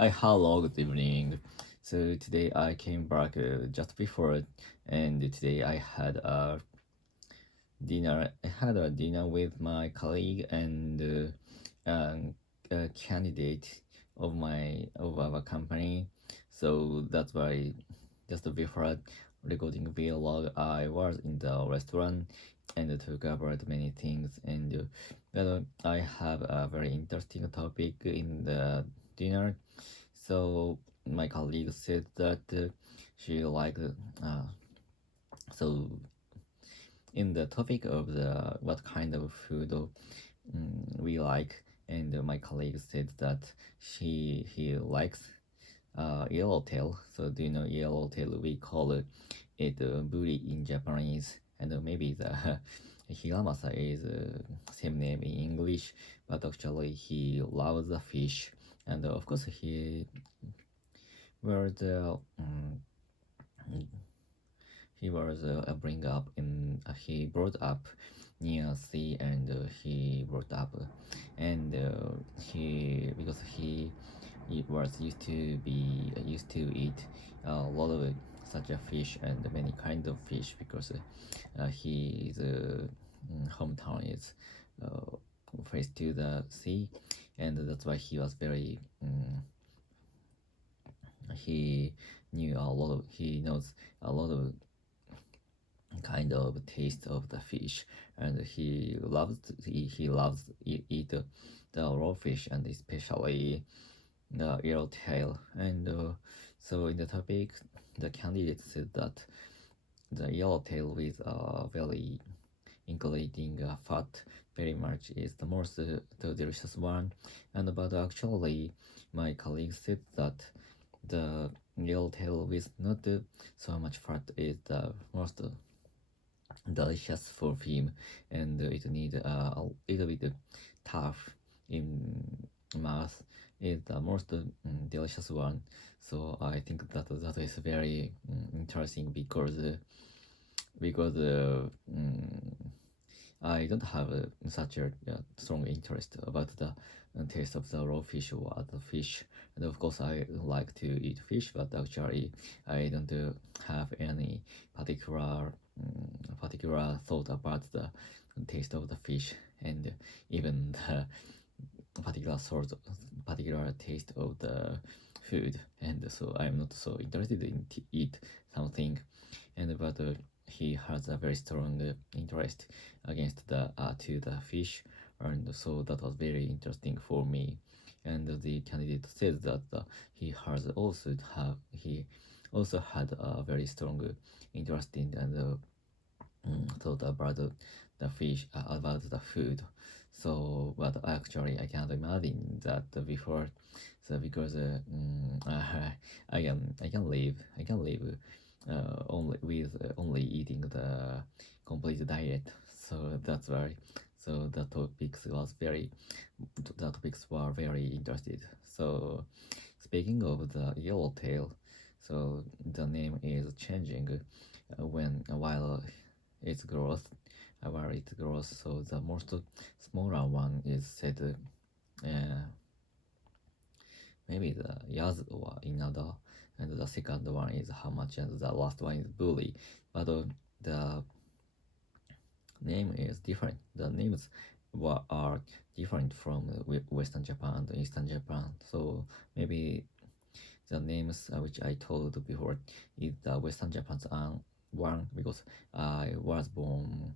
Hi, hello, good evening. So today I came back just before, and today I had a dinner. I had a dinner with my colleague and a candidate of our company. So that's why just before recording vlog, I was in the restaurant and talk about many things. And I have a very interesting topic in the dinner. So my colleague said that she liked so in the topic of the what kind of food we like, and my colleague said that he likes yellowtail. So do you know yellowtail? We call it buri in Japanese, and maybe the hiramasa is same name in English, but actually he loves the fish, and of course was he was bring up in he brought up near sea, and he brought up and he because he was used to eat a lot of such a fish and many kinds of fish, because his hometown is uh, faced to the sea, and that's why he was very he knows a lot of kind of taste of the fish, and he loves eat the raw fish, and especially the yellowtail. And so in the topic, the candidate said that the yellowtail with very including fat very much is the most the delicious one. And but actually my colleague said that the yellowtail with not so much fat is the most delicious for him, and it need a little bit tough in mouth is the most delicious one. So I think that is very interesting, because I don't have such a strong interest about the taste of the raw fish or other fish. And of course, I like to eat fish, but actually, I don't have any particular thought about the taste of the fish, and even the particular taste of the food. And so I'm not so interested in to eat something, and but he has a very strong interest against the to the fish, and so that was very interesting for me. And the candidate says that he also had a very strong interest in and thought about the fish, about the food. So but actually I can't imagine that before. So because I can live only eating the complete diet. So that's why. So the topics were very interested. So speaking of the yellowtail, so the name is changing while its growth, while it grows. So the most smaller one is said maybe the Yaz or Inada, and the second one is how much, and the last one is Bully. But the name is different. The names are different from Western Japan and Eastern Japan. So maybe the names which I told before is the Western Japan's one, because I was born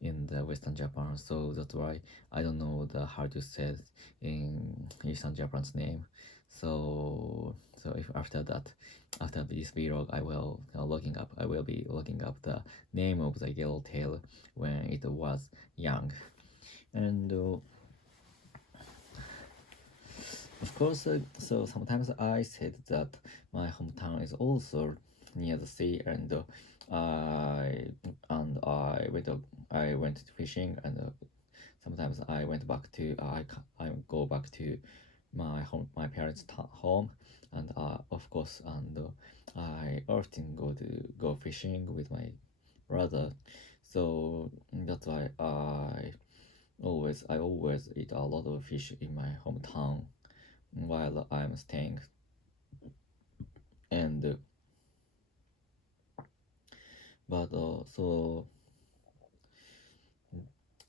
in the Western Japan, so that's why I don't know the how to say it in Eastern Japan's name. So if after this vlog, I will be looking up the name of the yellowtail when it was young. And of course, so sometimes I said that my hometown is also near the sea, and I went fishing, and sometimes I went back to I go back to my parents' home, and of course, and I often go fishing with my brother. So that's why I always eat a lot of fish in my hometown while I'm staying. But so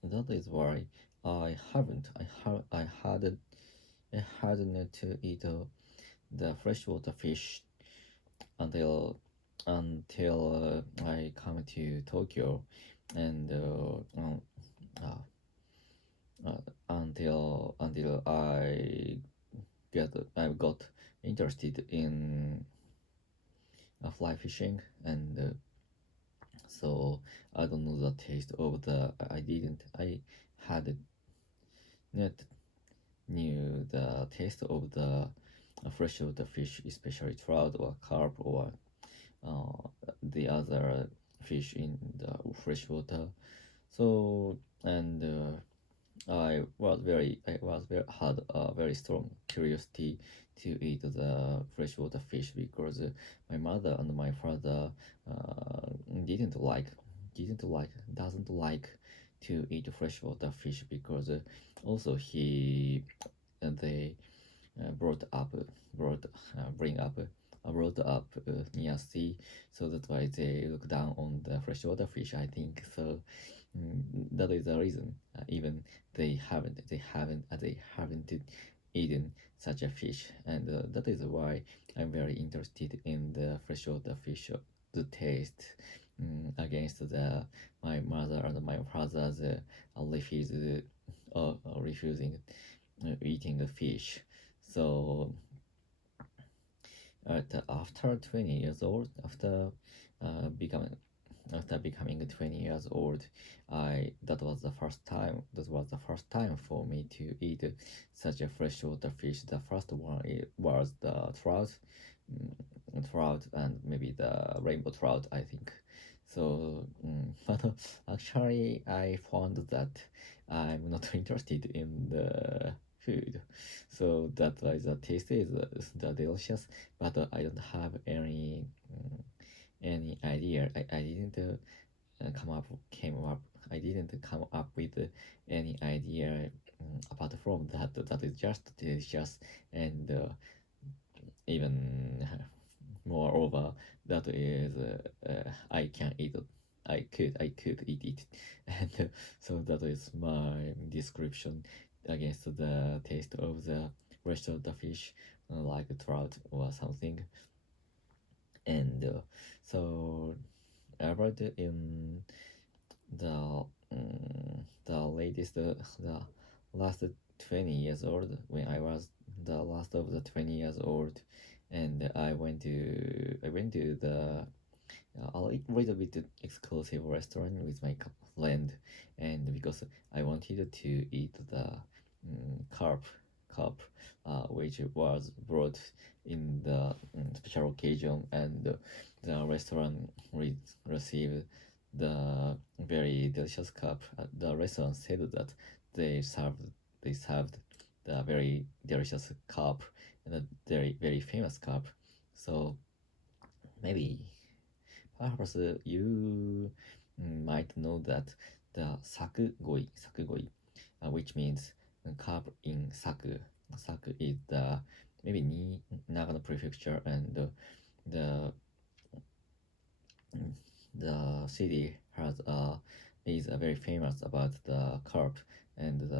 that is why I haven't I hadn't to eat the freshwater fish until I come to Tokyo, and uh, until I got interested in fly fishing, and so I don't know the taste of the I had not knew the taste of the freshwater fish, especially trout or carp or the other fish in the freshwater. So and I was very had a very strong curiosity to eat the freshwater fish because my mother and my father didn't like doesn't like to eat freshwater fish because also they brought bring up brought up near sea, so that's why they look down on the freshwater fish, I think. So that is the reason. Even they haven't eaten such a fish, and that is why I'm very interested in the freshwater fish. The taste against the my mother and my father's refusing eating the fish. So after 20 years old, uh, becoming becoming 20 years old, I that was the first time for me to eat such a freshwater fish. The first one was the trout and maybe the rainbow trout, I think. So but actually I found that I'm not interested in the food, so that why the taste is the delicious, but I don't have any idea. I didn't came up I didn't come up with any idea apart from that. That is just delicious, and even moreover, that is I can eat it. I could eat it, and so that is my description against the taste of the rest of the fish, like trout or something. And so about in the the latest the last 20 years old, when I was the last of the 20 years old, and I went to the a little bit exclusive restaurant with my friend, and because I wanted to eat the carp which was brought in the special occasion, and the restaurant received the very delicious carp. The restaurant said that they served the very delicious carp, and a very famous carp. So maybe perhaps you might know that the sakugoi, which means carp in Saku. Saku is the maybe Nagano prefecture, and the the city is very famous about the carp, and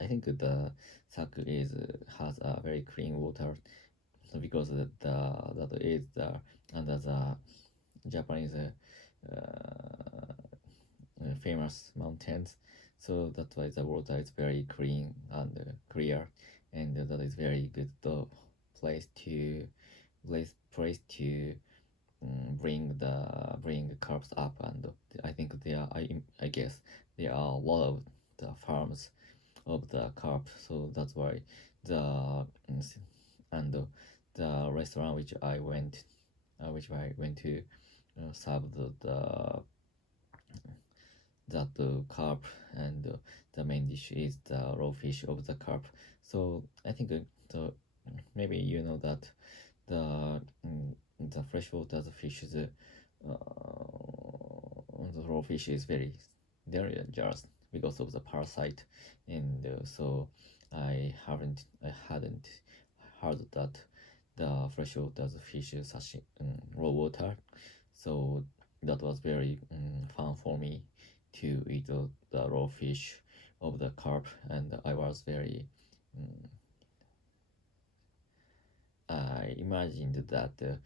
I think the Saku is has a very clean water, because that is the under the Japanese famous mountains. So that's why the water is very clean and clear, and that is very good place to place to bring the crops up. And I think I guess there are a lot of the farms of the carp, so that's why the and the restaurant which I went to serve the carp, and the main dish is the raw fish of the carp. So I think the maybe you know that the freshwater fish is the raw fish is very dangerous because of the parasite, and so I hadn't heard that the freshwater fish is such raw water. So that was very fun for me to eat the raw fish of the carp, and I was very I imagined that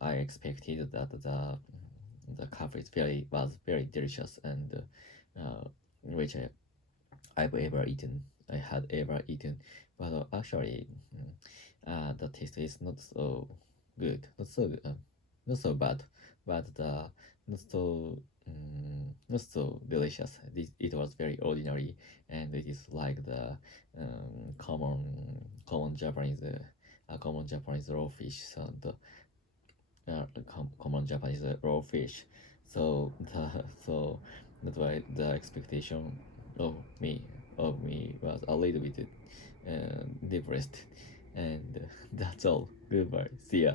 I expected that the carp is was very delicious, and which I've ever eaten. I had ever eaten, but actually, the taste is not so good, not so bad, but the not so not so delicious. It was very ordinary, and it is like the common Japanese raw fish. So the common Japanese raw fish. So that's why the expectation of me me was a little bit depressed, and that's all. Goodbye. See ya.